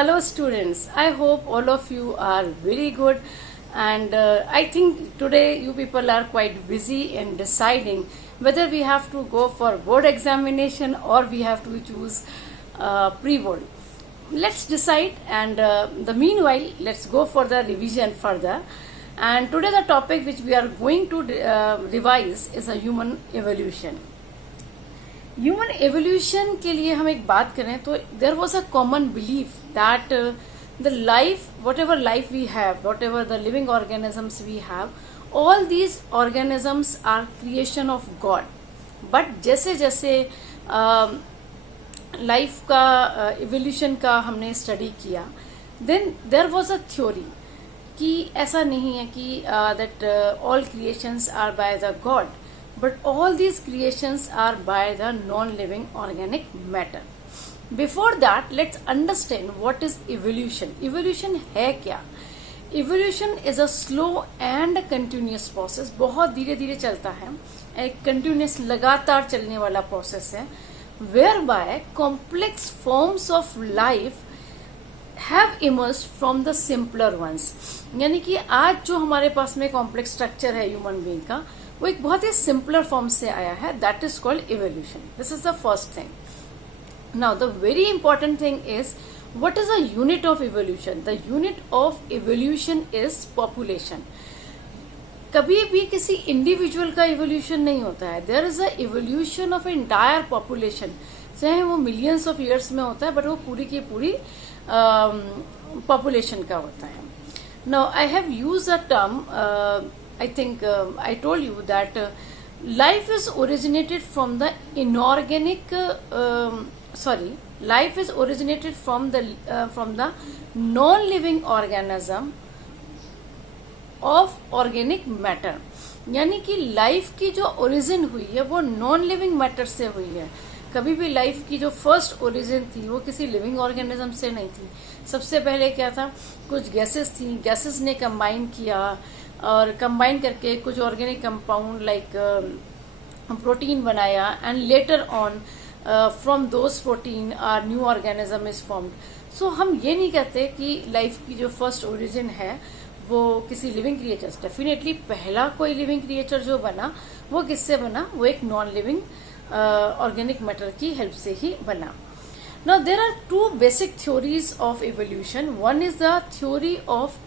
Hello students, I hope all of you are very good and I think today you people are quite busy in deciding whether we have to go for board examination or we have to choose pre-board. Let's decide and the meanwhile let's go for the revision further. And today the topic which we are going to revise is a human evolution. Human evolution के लिए हम एक बात करें तो there was a common belief that the life whatever life we have whatever the living organisms we have all these organisms are creation of God. But जैसे जैसे life का एवोल्यूशन का हमने स्टडी किया then there was a theory कि ऐसा नहीं है कि that all creations are by the God, but all these creations are by the non-living organic matter. Before that, let's understand what is evolution. Evolution है क्या? Evolution is a slow and continuous process. बहुत धीरे धीरे चलता है, एक continuous लगातार चलने वाला process है, whereby complex forms of life have emerged from the simpler ones. यानी कि आज जो हमारे पास में complex structure है human being का, वो एक बहुत ही सिंपलर फॉर्म से आया है. That is called evolution. This is the first thing. Now the very important thing is what is the unit of evolution. The unit of evolution is population. कभी भी किसी इंडिविजुअल का इवोल्यूशन नहीं होता है. There is a evolution of entire population. चाहे वो millions of years में होता है बट वो पूरी की पूरी पॉपुलेशन का होता है. Now I have used a term, I think I told you that life is originated from the inorganic. Life is originated from the non-living organism of organic matter. यानी कि लाइफ की जो ओरिजिन हुई है वो नॉन लिविंग मैटर से हुई है. कभी भी लाइफ की जो फर्स्ट ओरिजिन थी वो किसी लिविंग ऑर्गेनिज्म से नहीं थी. सबसे पहले क्या था, कुछ गैसेस थी, गैसेस ने कंबाइन किया और कंबाइन करके कुछ ऑर्गेनिक कंपाउंड लाइक प्रोटीन बनाया and later on from those protein are new organism is formed. So हम ये नहीं कहते कि लाइफ की जो फर्स्ट ओरिजिन है वो किसी लिविंग क्रिएचर. डेफिनेटली पहला कोई लिविंग क्रिएचर जो बना वो किससे बना, वो एक नॉन लिविंग ऑर्गेनिक मैटर की हेल्प से ही बना. Now there are two basic theories of evolution. One is the theory of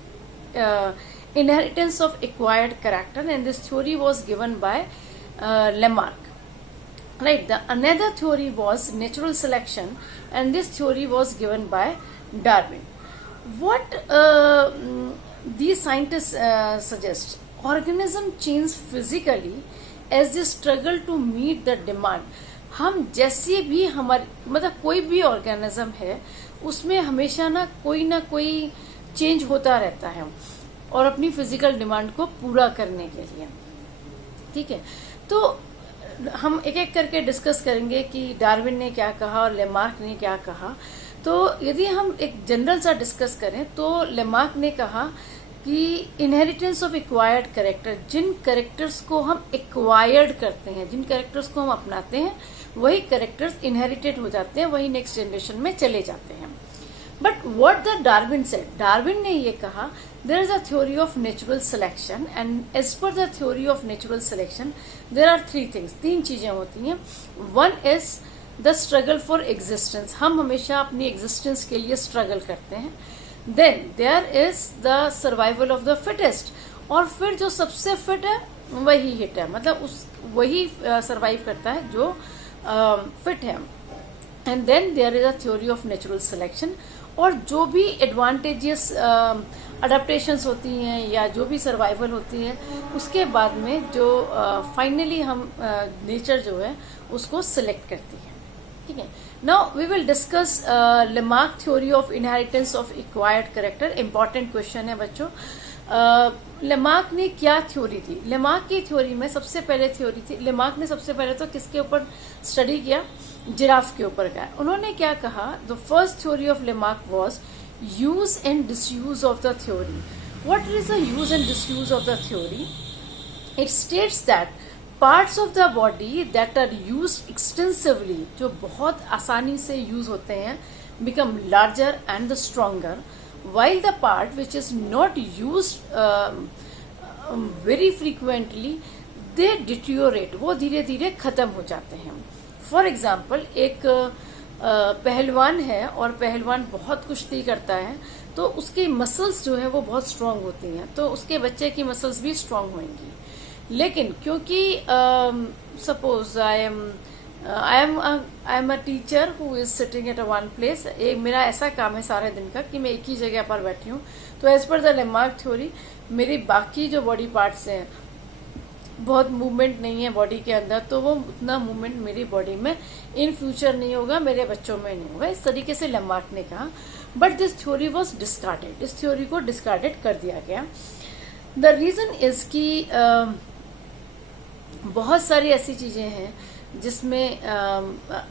inheritance of acquired character, and this theory was given by Lamarck. Right. The another theory was natural selection, and this theory was given by Darwin. What these scientists suggest, organism change physically as they struggle to meet the demand. हम जैसे भी हमारे मतलब कोई भी organism है उसमें हमेशा ना कोई चेंज होता रहता है और अपनी फिजिकल डिमांड को पूरा करने के लिए. ठीक है, तो हम एक एक करके डिस्कस करेंगे कि डार्विन ने क्या कहा और लेमार्क ने क्या कहा. तो यदि हम एक जनरल सा डिस्कस करें तो लेमार्क ने कहा कि इनहेरिटेंस ऑफ एक्वायर्ड कैरेक्टर, जिन कैरेक्टर्स को हम एक्वायर्ड करते हैं, जिन कैरेक्टर्स को हम अपनाते हैं वही कैरेक्टर्स इनहेरिटेड हो जाते हैं, वही नेक्स्ट जनरेशन में चले जाते हैं. But what the Darwin said, Darwin ने ये कहा there is a theory of natural selection, and as per the theory of natural selection there are three things. तीन चीजें होती हैं. One is the struggle for existence. हम हमेशा अपनी existence के लिए struggle करते हैं. Then there is the survival of the fittest. और फिर जो सबसे fit है वही hit है, मतलब वही survive करता है जो fit है. And then there is a theory of natural selection. और जो भी एडवांटेजेस अडेप्टेशंस होती हैं या जो भी सर्वाइवल होती है उसके बाद में जो फाइनली हम नेचर जो है उसको सिलेक्ट करती है. ठीक है, now we will discuss Lamarck theory of inheritance of acquired character. Important question है बच्चों. लेमार्क ने क्या थ्योरी थी? लेमार्क की थ्योरी में सबसे पहले थ्योरी थी, लेमार्क ने सबसे पहले तो किसके ऊपर स्टडी किया, जिराफ के ऊपर का. उन्होंने क्या कहा, the first theory of Lamarck was use and disuse of the theory. What is the use and disuse of the theory? It states that parts of the body that are used extensively, जो बहुत आसानी से use होते हैं, become larger and the stronger, while the part which is not used very frequently, they deteriorate, वो धीरे धीरे खत्म हो जाते हैं. फॉर एग्जाम्पल, एक पहलवान है और पहलवान बहुत कुश्ती करता है, तो उसकी मसल्स जो है वो बहुत स्ट्रांग होती हैं, तो उसके बच्चे की मसल्स भी स्ट्रांग होंगी. लेकिन क्योंकि suppose I am a teacher who is sitting at a one place, मेरा ऐसा काम है सारे दिन का कि मैं एक ही जगह पर बैठी हूँ, तो as per the Lamarck theory मेरी बाकी जो बॉडी पार्ट्स हैं बहुत मूवमेंट नहीं है बॉडी के अंदर, तो वो उतना मूवमेंट मेरी बॉडी में इन फ्यूचर नहीं होगा, मेरे बच्चों में नहीं होगा. इस तरीके से लेमार्क ने कहा. But this theory was discarded, इस थ्योरी को डिस्कार्डेड कर दिया गया. द रीजन इज कि बहुत सारी ऐसी चीजें हैं जिसमें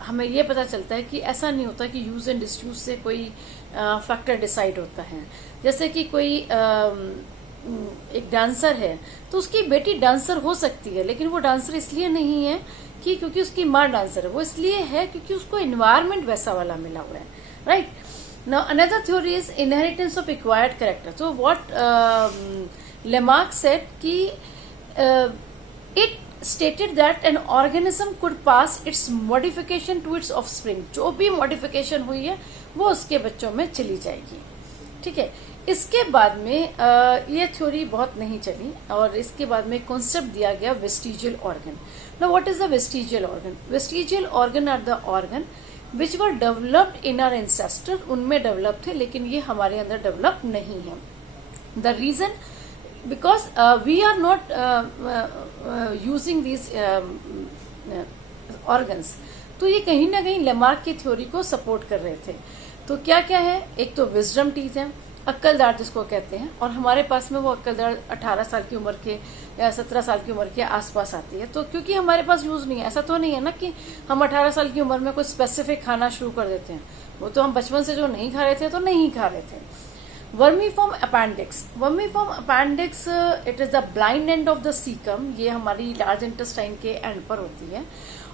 हमें ये पता चलता है कि ऐसा नहीं होता कि यूज एंड डिसयूज से कोई फैक्टर डिसाइड होता है. जैसे कि कोई एक डांसर है, तो उसकी बेटी डांसर हो सकती है, लेकिन वो डांसर इसलिए नहीं है कि क्योंकि उसकी माँ डांसर है, वो इसलिए है क्योंकि उसको एनवायरमेंट वैसा वाला मिला हुआ है. Right. Now another theory is inheritance of acquired character. So what Lamarck said कि it stated that an organism could pass its modification to its offspring. जो भी मॉडिफिकेशन हुई है वो उसके बच्चों में चली जाएगी. ठीक है. इसके बाद में ये थ्योरी बहुत नहीं चली और इसके बाद में कॉन्सेप्ट दिया गया vestigial organ. Now what is the vestigial organ? Vestigial organ are the organ which were developed in our ancestor. उनमें डेवलप थे, लेकिन ये हमारे अंदर डेवलप नहीं है. The reason because we are not using these organs. तो ये कहीं ना कहीं लेमार्क की थ्योरी को सपोर्ट कर रहे थे. तो क्या क्या है? एक तो विजडम टीथ है, अक्कलदार जिसको कहते हैं, और हमारे पास में वो अक्कलदार 18 साल की उम्र के या 17 साल की उम्र के आसपास आती है. तो क्योंकि हमारे पास यूज नहीं है, ऐसा तो नहीं है ना कि हम 18 साल की उम्र में कोई स्पेसिफिक खाना शुरू कर देते हैं. वो तो हम बचपन से जो नहीं खा रहे थे तो नहीं खा रहे थे. Vermiform appendix. Vermiform appendix it is the blind end of the caecum. ये हमारी लार्ज इंटेस्टाइन के एंड पर होती है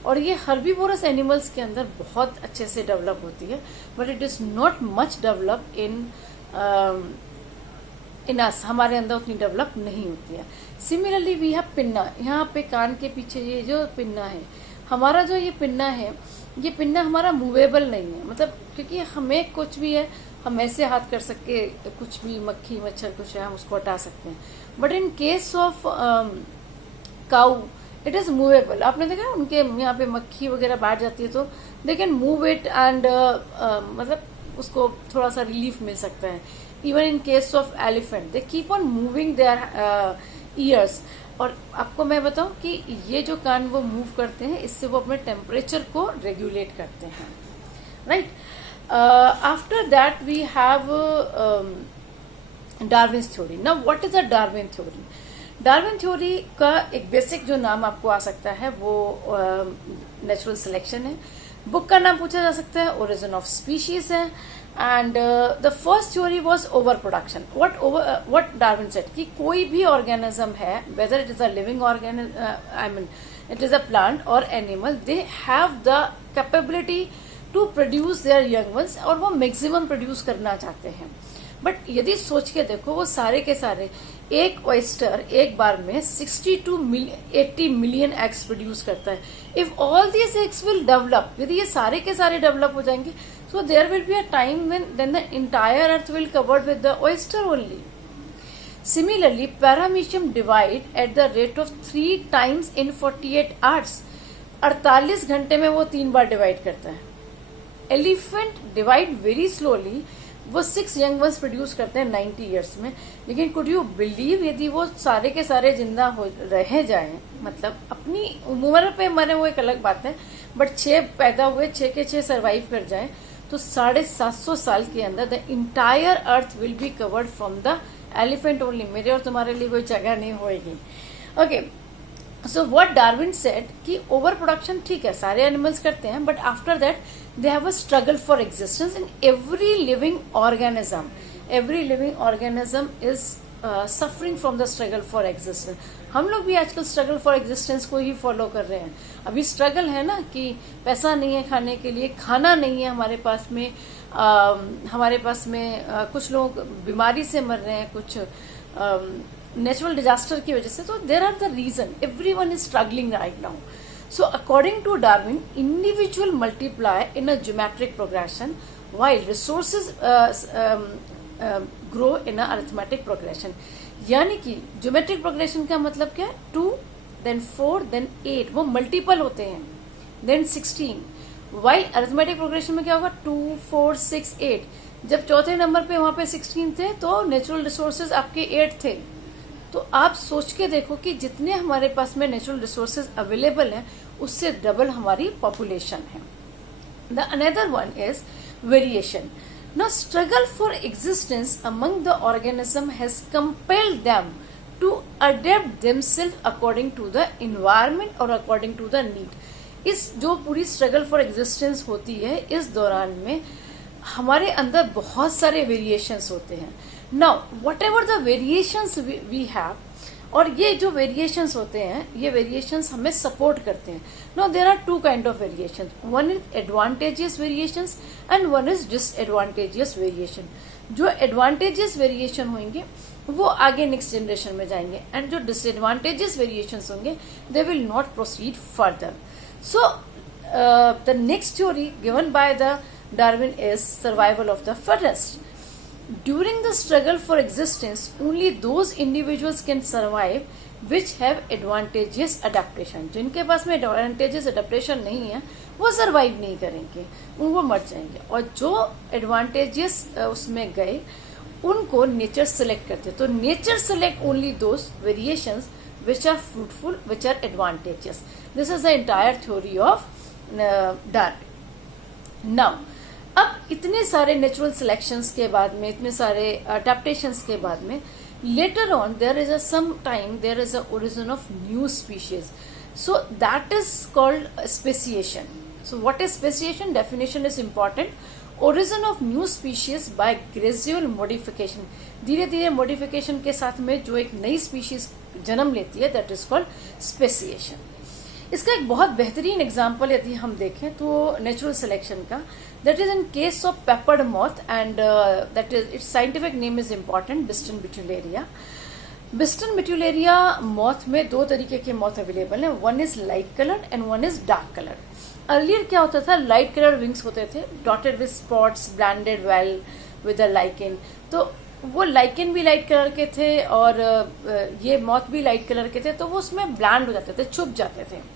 और ये हर्बीवोरस एनिमल्स के अंदर बहुत अच्छे से डेवलप होती है, but it is not much develop in us. हमारे अंदर उतनी डेवलप नहीं होती है. Similarly we have pinna. यहाँ पे कान के पीछे ये जो पिन्ना है, हमारा जो ये पिन्ना है, ये पिन्ना हमारा मूवेबल नहीं है. मतलब क्योंकि हमें कुछ भी है, हम ऐसे हाथ कर सकते, कुछ भी मक्खी मच्छर कुछ है हम उसको हटा सकते हैं. But in case of cow it is movable. आपने देखा उनके यहाँ पे मक्खी वगैरह बैठ जाती है तो they can move it and मतलब उसको थोड़ा सा रिलीफ मिल सकता है. Even in case of elephant they keep on moving their ears. और आपको मैं बताऊं कि ये जो कान वो मूव करते हैं, इससे वो अपने टेम्परेचर को रेगुलेट करते हैं. Right. After that we have Darwin's theory. Now what is a Darwin theory? Darwin theory का एक बेसिक जो नाम आपको आ सकता है वो नेचुरल सिलेक्शन है. बुक का नाम पूछा जा सकता है, ओरिजिन ऑफ स्पीशीज है. And the first theory was over production. What Darwin said कि कोई भी ऑर्गेनिज्म है, whether it is a living organism, I mean it is a plant और animal, they have the capability to produce their young ones, और वो maximum produce करना चाहते हैं. बट यदि सोच के देखो, वो सारे के सारे एक ऑयस्टर एक बार में 60 to 80 मिलियन एग्स प्रोड्यूस करता है. If all these eggs will develop, यदि ये सारे के सारे डेवलप हो जाएंगे, so there will be a time when the entire earth will covered with the oyster only. Similarly paramecium divide at the rate of 3 times in 48 hours. 48 घंटे में वो 3 बार डिवाइड करता है. एलिफेंट डिवाइड वेरी स्लोली, वो 6 young ones produce करते हैं 90 years में. लेकिन कुड यू बिलीव, यदि वो सारे के सारे जिंदा हो रह जाएं, मतलब अपनी उम्र पे मरे, वो एक अलग बात है, बट 6 पैदा हुए, 6 के 6 सर्वाइव कर जाएं, तो 750 साल के अंदर the entire earth will be covered from the elephant only. मेरे और तुम्हारे लिए कोई जगह नहीं होगी. Okay. So what Darwin said कि ओवर प्रोडक्शन ठीक है, सारे एनिमल्स करते हैं, but after that they have a struggle for existence in every living organism. Every living organism is suffering from the struggle for existence. हम लोग भी आजकल स्ट्रगल फॉर एग्जिस्टेंस को ही फॉलो कर रहे हैं. अभी स्ट्रगल है ना कि पैसा नहीं है खाने के लिए, खाना नहीं है हमारे पास में, कुछ लोग बीमारी से मर रहे हैं, कुछ नेचुरल डिजास्टर की वजह से. तो there are the reason, everyone is struggling right now. So according to Darwin, individual multiply in a geometric progression while resources grow in a arithmetic progression. यानी कि geometric progression का मतलब क्या है? 2, then 4, then 8, वो multiple होते हैं, then 16. While arithmetic progression में क्या होगा? 2, 4, 6, 8. जब चौथे नंबर पे वहां पे 16 थे तो नेचुरल रिसोर्सेज आपके 8 थे. तो आप सोच के देखो कि जितने हमारे पास में नेचुरल रिसोर्सेज अवेलेबल हैं उससे डबल हमारी पॉपुलेशन है. The another one is variation. Now struggle for existence among the organism has compelled them to adapt themselves according to the environment और अकॉर्डिंग टू द नीड. इस जो पूरी struggle for existence होती है इस दौरान में हमारे अंदर बहुत सारे वेरिएशंस होते हैं. Now whatever the variations we have, और ये जो वेरिएशंस होते हैं ये वेरिएशंस हमें सपोर्ट करते हैं. Now there are 2 kind of variations. One is advantageous variations and one is disadvantageous variation. जो एडवांटेजियस वेरिएशन होंगे वो आगे नेक्स्ट जनरेशन में जाएंगे एंड जो डिसएडवांटेजियस वेरिएशंस होंगे they will not proceed further. So the next theory given by the Darwin is survival of the fittest. During the struggle for existence, only those individuals can survive which have advantageous adaptation. जिनके पास में advantageous adaptation नहीं है वो survive नहीं करेंगे, वो मर जाएंगे. और जो advantageous उसमें गए उनको nature select करते. तो nature select only those variations which are fruitful, which are advantageous. This is the entire theory of Darwin. Now अब इतने सारे नेचुरल सिलेक्शंस के बाद में, इतने सारे अडेप्टेशंस के बाद में, later on there is some time there is a origin of new species. So that is called speciation. So what is speciation? Definition is important. Origin of new species by gradual modification. धीरे धीरे modification के साथ में जो एक नई species जन्म लेती है दैट इज कॉल्ड स्पेसिएशन. इसका एक बहुत बेहतरीन एग्जाम्पल यदि हम देखें तो नेचुरल सिलेक्शन का, that is in case of peppered moth and that is its scientific name is important, Biston betuleria. Biston betuleria moth में 2 तरीके के moth अवेलेबल हैं. one is light colored and one is dark colored. Earlier क्या होता था, light colored wings होते थे dotted with spots, blended well with the lichen. तो वो लाइकेन भी लाइट कलर के थे और ये मॉथ भी लाइट कलर के थे, तो वो उसमें ब्लैंड हो जाते थे, छुप जाते थे.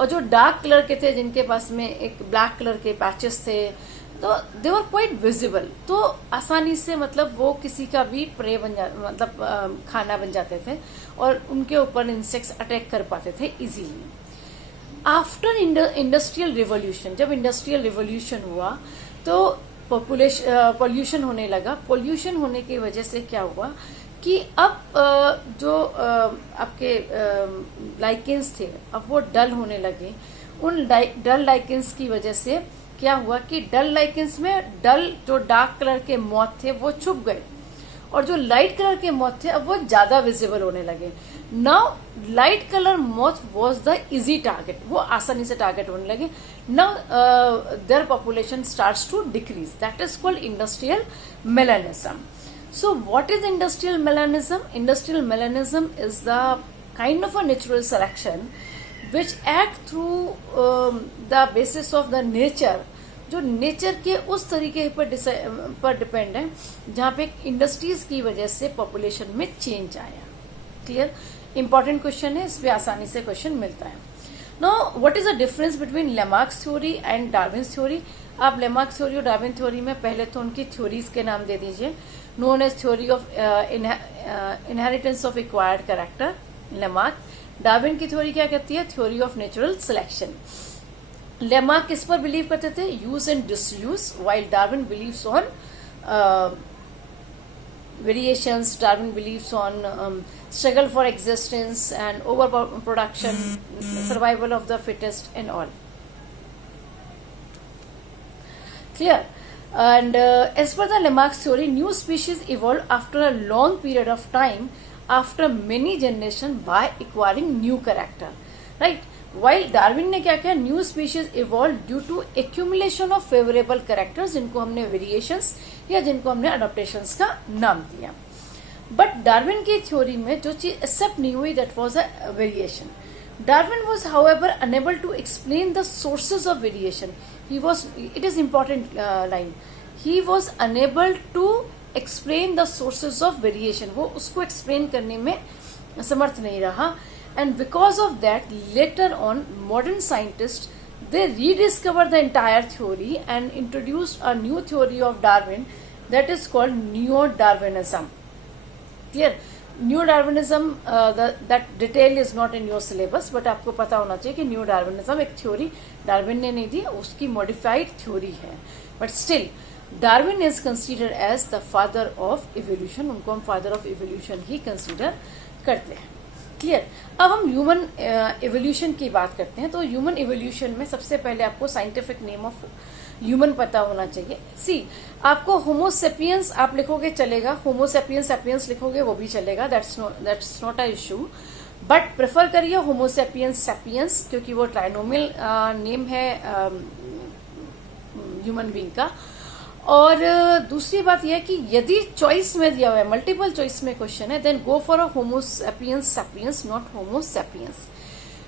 और जो डार्क कलर के थे जिनके पास में एक ब्लैक कलर के पैचेस थे तो दे वर क्वाइट विजिबल. तो आसानी से मतलब वो किसी का भी प्रे मतलब खाना बन जाते थे और उनके ऊपर इंसेक्ट्स अटैक कर पाते थे इजीली. आफ्टर इंडस्ट्रियल रिवोल्यूशन, जब इंडस्ट्रियल रिवोल्यूशन हुआ तो पॉल्यूशन होने लगा. पॉल्यूशन होने की वजह से क्या हुआ कि अब जो आपके लाइकेंस थे अब वो डल होने लगे. उन डल लाइकेंस की वजह से क्या हुआ कि डल लाइकेंस में डल जो डार्क कलर के मॉथ थे वो छुप गए और जो लाइट कलर के मॉथ थे अब वो ज्यादा विजिबल होने लगे. Now light colour moth was the easy target, वो आसानी से टारगेट होने लगे. Now their population starts to decrease. That is called industrial melanism. So what is industrial melanism? Industrial melanism is the kind of a natural selection which act through the basis of the nature, जो nature के उस तरीके पर depend है जहाँ पे industries की वजह से पॉपुलेशन में चेंज आया. क्लियर? इंपॉर्टेंट क्वेश्चन है, इस पे आसानी से क्वेश्चन मिलता है. Now what is the difference between Lamarck's theory and Darwin's theory? आप लेमार्क्स थ्योरी और डार्विन थ्योरी में पहले तो उनकी थ्योरीज के नाम दे दीजिए. known as theory of inheritance of acquired character, Lamarck. Darwin की थ्योरी क्या कहती है? Theory of natural selection. Lamarck किस पर बिलीव करते थे? Use and disuse, while Darwin believes on variations. Darwin believes on struggle for existence and overproduction, survival of the fittest and all. Clear? And as per the Lamarck's theory, new species evolved after a long period of time, after many generations, by acquiring new character, right? While Darwin ने क्या किया, new species evolved due to accumulation of favorable characters, जिनको हमने variations या जिनको हमने adaptations का नाम दिया. बट डार्विन की थ्योरी में जो चीज एक्सेप्ट नहीं हुई, that was a variation. Darwin was however unable to explain the sources of variation. He was, it is important line, he was unable to explain the sources of variation. वो उसको explain करने में समर्थ नहीं रहा. And because of that later on modern scientist they rediscovered the entire theory and introduced a new theory of Darwin that is called Neo-Darwinism. Clear? Neo-Darwinism, that detail is not in your syllabus, but आपको पता होना चाहिए कि Neo-Darwinism एक theory Darwin ने नहीं दी, उसकी मॉडिफाइड थ्योरी है. But still Darwin is considered as the father of evolution. उनको हम फादर ऑफ इवोल्यूशन ही कंसिडर करते हैं. क्लियर? अब हम ह्यूमन इवोल्यूशन की बात करते हैं. तो ह्यूमन इवोल्यूशन में सबसे पहले आपको साइंटिफिक नेम ऑफ ह्यूमन पता होना चाहिए. सी, आपको होमोसेपियंस आप लिखोगे चलेगा, होमोसेपियंस सेपियंस लिखोगे वो भी चलेगा, that's not a issue. But prefer करिए होमोसेपियंस सेपियंस, क्योंकि वो ट्राइनोमियल नेम है ह्यूमन बीइंग का. और दूसरी बात यह है कि यदि चॉइस में दिया हुआ है, मल्टीपल चॉइस में क्वेश्चन है, then go for a Homo sapiens sapiens, not Homo sapiens.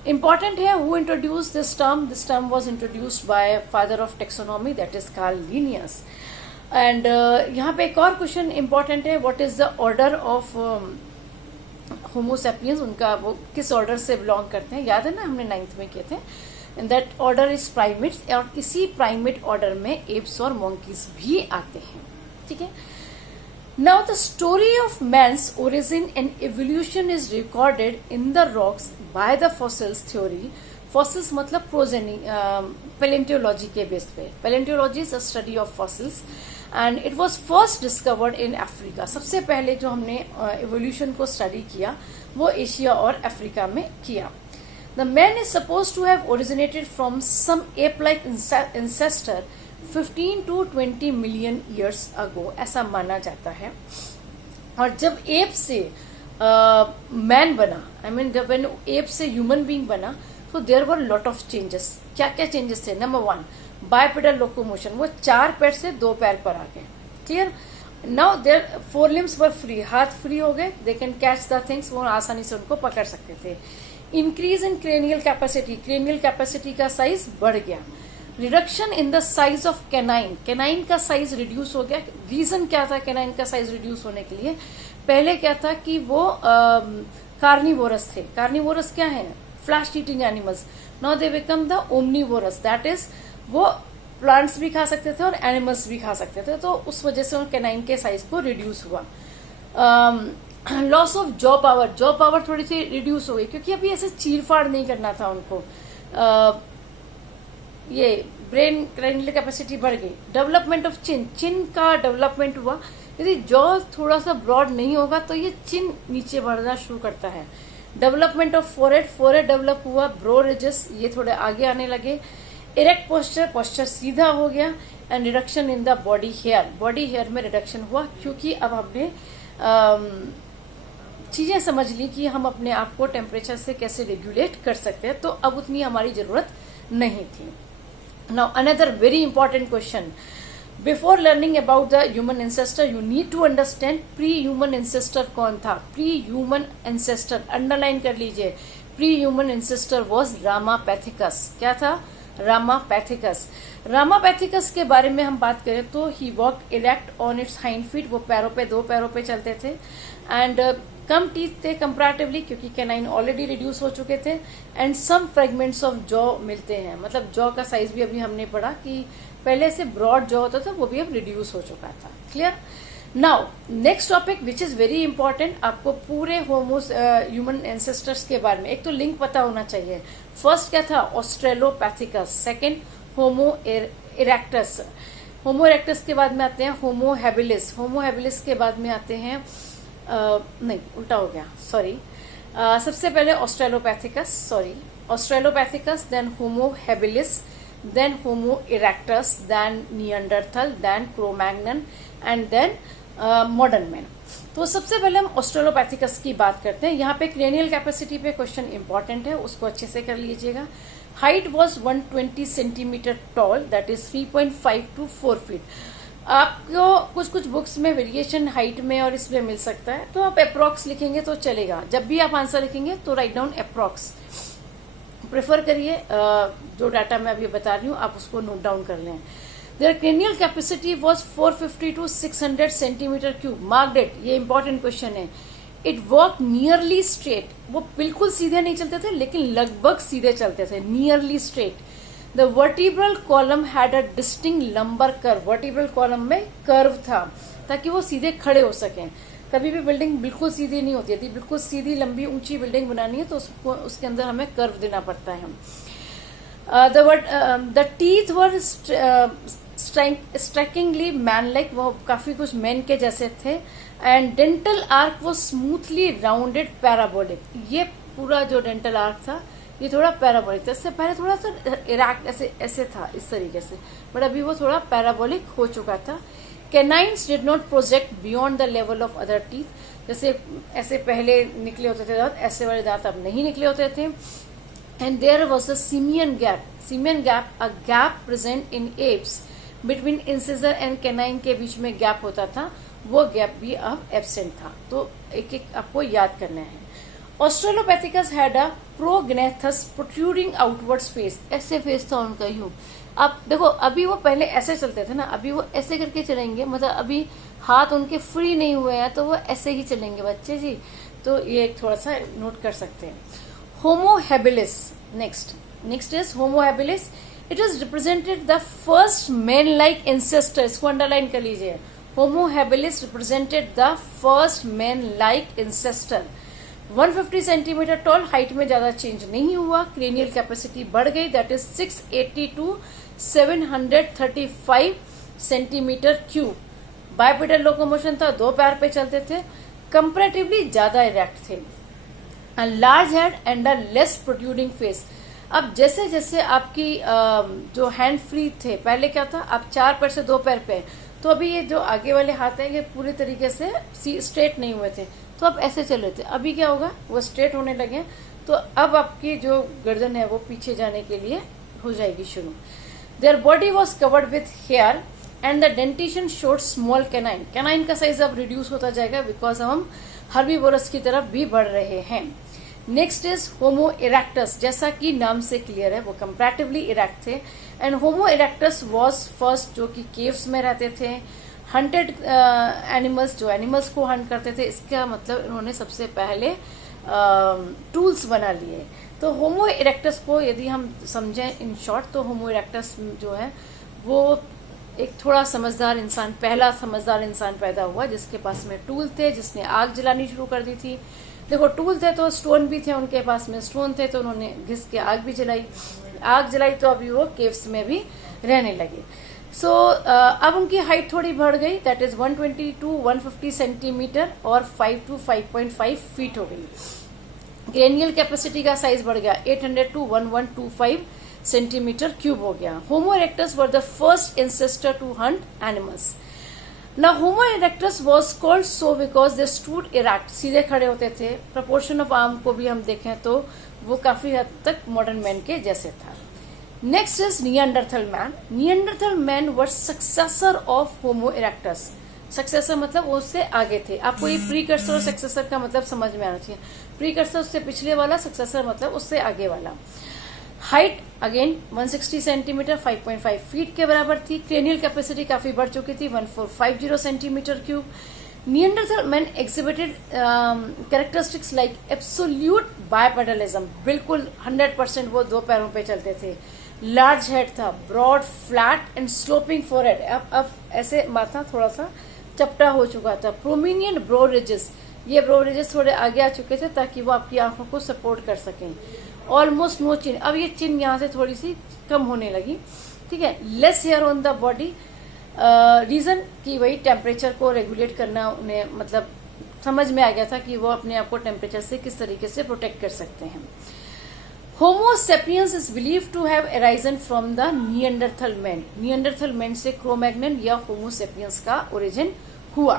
Important है, who introduce this term? This term was introduced by father of taxonomy, that is Carl Linnaeus. And यहाँ पे एक और क्वेश्चन इंपॉर्टेंट है, what is the order of Homo sapiens? उनका वो किस order से बिलोंग करते हैं? याद है ना, हमने 9th में किए थे. And that order is primates. और इसी प्राइमेट ऑर्डर में एप्स और मंकीज भी आते हैं. ठीक है. Now the story of man's origin and evolution is recorded in the rocks by the fossils theory. Fossils मतलब प्रोजेनी, पैलेंटियोलॉजी के बेस पे. Palaeontology is a study of fossils and it was first discovered in Africa. सबसे पहले जो हमने evolution को study किया वो एशिया और अफ्रीका में किया. The man is supposed to have originated from some ape-like ancestor 15 to 20 million years ago, ऐसा माना जाता है. और जब एप से मैन बना, I mean जब एप से ह्यूमन बीइंग बना, तो there were lot of changes. क्या क्या चेंजेस थे? Number 1, bipedal locomotion. वो 4 पैर से 2 पैर पर आ गए. Clear? Now their 4 limbs were free. हाथ फ्री हो गए, they can catch the things. वो आसानी से उनको पकड़ सकते थे. Increase in cranial capacity. Cranial capacity का साइज बढ़ गया. Reduction in the size of canine. Canine का साइज रिड्यूस हो गया. रीजन क्या था कैनाइन का साइज रिड्यूस होने के लिए? पहले क्या था कि वो कार्निवोरस थे. कार्निवोरस क्या है? Flesh eating animals. Now they become the omnivorous, that is वो प्लांट्स भी खा सकते थे और एनिमल्स भी खा सकते थे. तो उस वजह से कैनाइन के साइज को रिड्यूस हुआ. Loss of jaw power. Jaw power थोड़ी सी रिड्यूस हो गई, क्योंकि अभी ऐसे चीरफाड़ नहीं करना था उनको. ये ब्रेन क्रेनियल कैपेसिटी बढ़ गई. डेवलपमेंट ऑफ चिन. चिन का डेवलपमेंट हुआ. यदि जॉ थोड़ा सा ब्रॉड नहीं होगा तो ये चिन नीचे बढ़ना शुरू करता है. Development of forehead. Forehead develop हुआ. ब्रो रिजेस ये थोड़े आगे आने लगे. Erect posture. पोस्चर सीधा हो गया. And reduction in the body hair. Body hair में रिडक्शन हुआ, क्योंकि अब हमने चीजें समझ ली कि हम अपने आप को टेम्परेचर से कैसे रेगुलेट कर सकते हैं. तो अब उतनी हमारी जरूरत नहीं थी. Now another very important question. Before learning about the human ancestor you need to understand pre human ancestor कौन था. प्री ह्यूमन एंसेस्टर अंडरलाइन कर लीजिए. Pre human ancestor was Ramapithecus. क्या था? रामापैथिकस. रामापैथिकस के बारे में हम बात करें तो he walk erect on its hind feet. वो पैरों पे 2 पैरों पे चलते थे. एंड कम टीथ थे कंपैरेटिवली, क्योंकि कैनाइन ऑलरेडी रिड्यूस हो चुके थे. And some fragments of jaw मिलते हैं. मतलब जॉ का साइज भी अभी हमने पढ़ा कि पहले से ब्रॉड जॉ होता था, वो भी अब रिड्यूस हो चुका था. Clear? Now next topic which is very important. आपको पूरे ह्यूमन एंसेस्टर्स के बारे में एक तो लिंक पता होना चाहिए. फर्स्ट क्या था? ऑस्ट्रेलोपैथिकस. सेकेंड होमो इरेक्टस. होमो इरेक्टस के बाद में आते हैं होमो हैबिलिस. होमो हैबिलिस के बाद में आते हैं नहीं उल्टा हो गया, सॉरी. सबसे पहले ऑस्ट्रेलोपैथिकस, sorry ऑस्ट्रेलोपैथिकस, then Homo habilis, then Homo erectus, then Neanderthal, then Cro-Magnon and then modern man. तो सबसे पहले हम ऑस्ट्रेलोपैथिकस की बात करते हैं. यहाँ पे क्रेनियल कैपेसिटी पे क्वेश्चन इंपॉर्टेंट है, उसको अच्छे से कर लीजिएगा. Height was 120 centimetre toll, that is 3.5 to 4 feet. आपको कुछ कुछ बुक्स में वेरिएशन हाइट में और इसमें मिल सकता है, तो आप अप्रॉक्स लिखेंगे तो चलेगा. जब भी आप आंसर लिखेंगे तो राइट डाउन अप्रॉक्स प्रेफर करिए. जो डाटा मैं अभी बता रही हूँ आप उसको नोट डाउन कर लें. Their cranial capacity was 450 to 600 centimetre cube. Mark that, ये इंपॉर्टेंट क्वेश्चन है. It work nearly straight. वो बिल्कुल सीधे नहीं चलते थे लेकिन लगभग सीधे चलते थे, nearly straight. The vertebral column had a distinct lumbar curve. Vertebral column में कर्व था ताकि वो सीधे खड़े हो सकें. कभी भी बिल्डिंग बिल्कुल सीधी नहीं होती है. बिल्कुल सीधी लंबी ऊंची बिल्डिंग बनानी है तो उसको उसके अंदर हमें कर्व देना पड़ता है. The teeth were strikingly man like. वो काफी कुछ मैन के जैसे थे. एंड डेंटल आर्क वो स्मूथली राउंडेड पैराबोलिक. ये पूरा जो डेंटल आर्क था ये थोड़ा पैराबोलिक था. इससे पहले थोड़ा सा इराक ऐसे था इस तरीके से, बट अभी वो थोड़ा पैराबोलिक हो चुका था. Canines did not project beyond the level of other teeth. जैसे ऐसे पहले निकले होते थे दांत, ऐसे वाले दांत अब नहीं निकले होते थे. And there was a simian gap. Simian gap, a gap present in apes between incisor and canine के बीच में गैप होता था. वो गैप भी अब एब्सेंट था. तो एक एक आपको याद करना है. Australopithecus had a prognathous protruding outwards face. ऐसे फेस था उनका, यूं. आप देखो अभी वो पहले ऐसे चलते थे ना, अभी वो ऐसे करके चलेंगे. मतलब अभी हाथ उनके फ्री नहीं हुए हैं तो वो ऐसे ही चलेंगे बच्चे जी. तो ये थोड़ा सा नोट कर सकते हैं. Homo habilis. Next is Homo habilis. It is represented the first man like ancestor. इसको अंडरलाइन कर लीजिए. Homo habilis represented the first man like ancestor. 150 centimetre tall. Height में ज्यादा चेंज नहीं हुआ. क्रेनियल कैपेसिटी बढ़ गई, that is 680 to 735 centimetre cube. Bipedal locomotion था, 2 पैर पे चलते थे. कंपैरेटिवली ज्यादा इरेक्ट थे. Large head and a less protruding face. अब जैसे जैसे आपकी जो हैंड फ्री थे, पहले क्या था आप 4 पैर से 2 पैर पे, तो अभी ये जो आगे वाले हाथ हैं ये पूरी तरीके से स्ट्रेट नहीं हुए थे, तो अब ऐसे चल रहे थे. अभी क्या होगा, वो स्ट्रेट होने लगे. तो अब आपकी जो गर्दन है वो पीछे जाने के लिए हो जाएगी शुरू. Their body was covered with hair and the dentition showed small canine. Canine का साइज अब रिड्यूस होता जाएगा बिकॉज हम हर्बीवोरस की तरफ भी बढ़ रहे हैं. Next is homo erectus. जैसा कि नाम से क्लियर है वो कंपैरेटिवली इरेक्ट थे. And homo erectus was first, जो कि केव्स में रहते थे. हंटेड एनिमल्स, जो एनिमल्स को हंट करते थे, इसका मतलब इन्होंने सबसे पहले टूल्स बना लिए. तो होमो इरेक्टस को यदि हम समझें इन शॉर्ट, तो होमो इरेक्टस जो है वो एक थोड़ा समझदार इंसान, पहला समझदार इंसान पैदा हुआ जिसके पास में टूल थे, जिसने आग जलानी शुरू कर दी थी. देखो टूल थे तो स्टोन भी थे उनके पास में. स्टोन थे तो उन्होंने घिस के आग भी जलाई. आग जलाई तो अभी वो केव्स में भी रहने लगे. सो अब उनकी हाइट थोड़ी बढ़ गई, दैट इज 120 to 150 सेंटीमीटर और 5 to 5.5 फीट हो गई. क्रेनियल कैपेसिटी का साइज बढ़ गया, 800 to 1125 सेंटीमीटर क्यूब हो गया. Homo erectus were the first ancestor to hunt animals. Now Homo erectus was called so because they stood erect. सीधे खड़े होते थे. Proportion of arm को भी हम देखें तो वो काफी हद तक मॉडर्न मैन के जैसे था. Next is Neanderthal man. Neanderthal man was successor of Homo erectus. Successor मतलब वो उससे आगे थे. आपको ये प्रीकर्सर और सक्सेसर का मतलब समझ में आना चाहिए. प्रीकर्सर उससे पिछले वाला, सक्सेसर मतलब उससे आगे वाला. हाइट अगेन 160 सेंटीमीटर 5.5 फीट के बराबर थी. क्रेनियल कैपेसिटी काफी बढ़ चुकी थी, 1450 centimetre cube. Neanderthal man exhibited characteristics like absolute bipedalism. बिल्कुल 100% वो 2 पैरों पे चलते थे. लार्ज हेड था, broad flat and sloping forehead. अब ऐसे माथा थोड़ा सा चपटा हो चुका था. Prominent brow ridges. ये ब्रो रिजेस थोड़े आगे आ चुके थे ताकि वो आपकी आंखों को सपोर्ट कर सकें. ऑलमोस्ट नो चिन. अब ये चिन यहाँ से थोड़ी सी कम होने लगी. ठीक है. Less hair on the body. Reason कि वही टेम्परेचर को रेगुलेट करना उन्हें मतलब समझ में आ गया था कि वो अपने आप को टेम्परेचर से किस तरीके से प्रोटेक्ट कर सकते हैं. Homo sapiens is believe to have arisen from the Neanderthal man. Neanderthal man से क्रो-मैग्नन या होमो सेपियंस का ओरिजिन हुआ।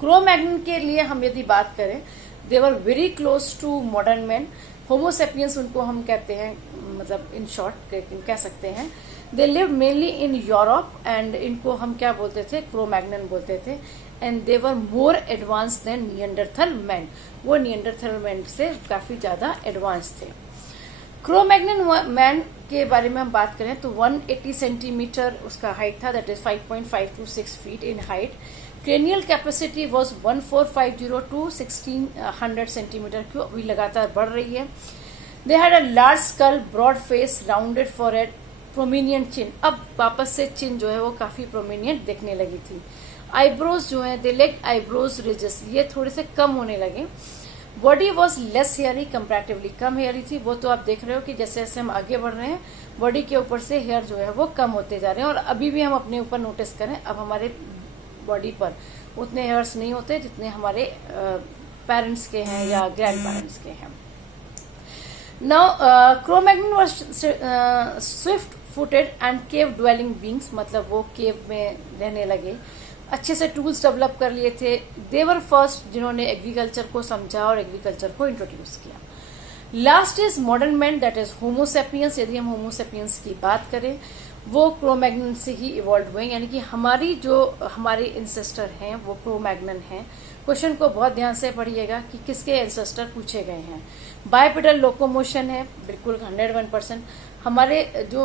क्रो-मैग्नन के लिए हम यदि बात करें, they were very close to modern man. Homo sapiens उनको हम कहते हैं, मतलब इन शॉर्ट कह सकते हैं। They live mainly in Europe and इनको हम क्या बोलते थे, क्रो-मैग्नन बोलते थे। And they were more advance than Neanderthal man. वो नियंडरथल मैन से काफी ज्यादा एडवांस थे। क्रो-मैग्नन मैन के बारे में हम बात करें तो 180 सेंटीमीटर उसका हाइट था, that is 5.5 to 6 feet in height. Cranial capacity was 1450 to 1600 centimetre, क्यों अभी लगातार बढ़ रही है। They had a large skull, broad face, rounded forehead, prominent chin. अब वापस से चिन जो है वो काफी प्रोमिनियंट दिखने लगी थी। आईब्रोज जो है, दे लेग आईब्रोज रिजेस, ये थोड़े से कम होने लगे। Body was less hairy, comparatively come hairy थी। वो तो आप देख रहे हो कि जैसे जैसे हम आगे बढ़ रहे हैं बॉडी के ऊपर से हेयर जो है वो कम होते जा रहे हैं। और अभी भी हम अपने ऊपर नोटिस करें, अब हमारे बॉडी पर उतने हेयर्स नहीं होते जितने हमारे पेरेंट्स के हैं या ग्रैंड पेरेंट्स के हैं। Now Cro-Magnon was Swift footed and cave dwelling beings, मतलब वो केव में रहने लगे। अच्छे से टूल्स डेवलप कर लिए थे। देवर फर्स्ट जिन्होंने एग्रीकल्चर को समझा और एग्रीकल्चर को इंट्रोड्यूस किया। Last is modern man, that is Homo sapiens. यदि हम होमोसेपियंस की बात करें, वो क्रो-मैग्नन से ही इवॉल्व हुए, यानी कि हमारे इंसेस्टर हैं वो क्रो-मैग्नन हैं। क्वेश्चन को बहुत ध्यान से पढ़िएगा कि किसके एंसेस्टर पूछे गए हैं। बायपेडल लोकोमोशन है, बिल्कुल 101%। हमारे जो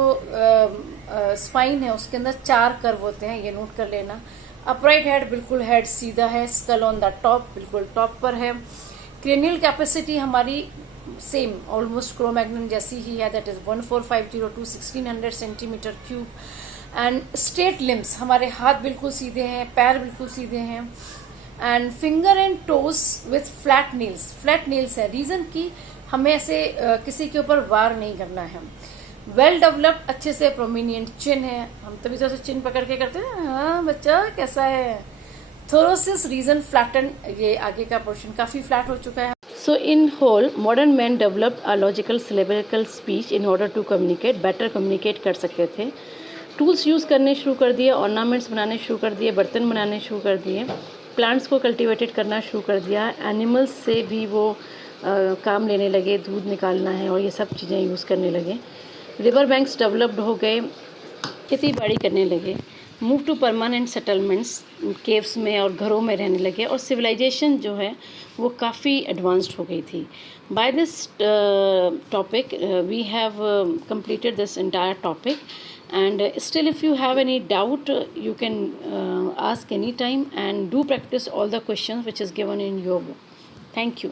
स्पाइन है उसके अंदर 4 कर्व होते हैं, ये नोट कर लेना। अपराइट हेड, बिल्कुल हेड सीधा है। स्कल ऑन द टॉप, बिल्कुल टॉप पर है। क्रेनियल कैपेसिटी हमारी सेम ऑलमोस्ट क्रो-मैग्नन जैसी ही है, that is 1450 to 1600 centimetre cube. And straight limbs, हमारे हाथ बिल्कुल सीधे हैं, पैर बिल्कुल सीधे हैं। And finger and toes with flat Niels, flat Niels है, रीजन कि हमें ऐसे किसी के ऊपर वार नहीं करना है। वेल डेवलप्ड, अच्छे से प्रोमिनियंट चिन है, हम तभी तो चिन पकड़ के करते हैं, हाँ बच्चा कैसा है। थोरोसिस रीजन फ्लैटन, ये आगे का पोर्शन काफी फ्लैट हो चुका है। So in whole, modern men developed a logical syllabical speech in order to communicate, better communicate कर सकते थे। टूल्स यूज़ करने शुरू कर दिए, ऑर्नामेंट्स बनाने शुरू कर दिए, बर्तन बनाने शुरू कर दिए, प्लांट्स को कल्टिवेटेड करना शुरू कर दिया। एनिमल्स से भी वो काम लेने लगे, दूध निकालना है और ये सब चीज़ें यूज़ करने लगे। रिवर बैंक्स डेवलप्ड हो गए, खेती बाड़ी करने लगे। Move to permanent settlements, caves में और घरों में रहने लगे। और सिविलाइजेशन जो है वो काफ़ी एडवांस्ड हो गई थी। By this topic we have completed this entire topic, and still if you have any doubt you can ask anytime, and do practice all the questions which is given in your book. Thank you.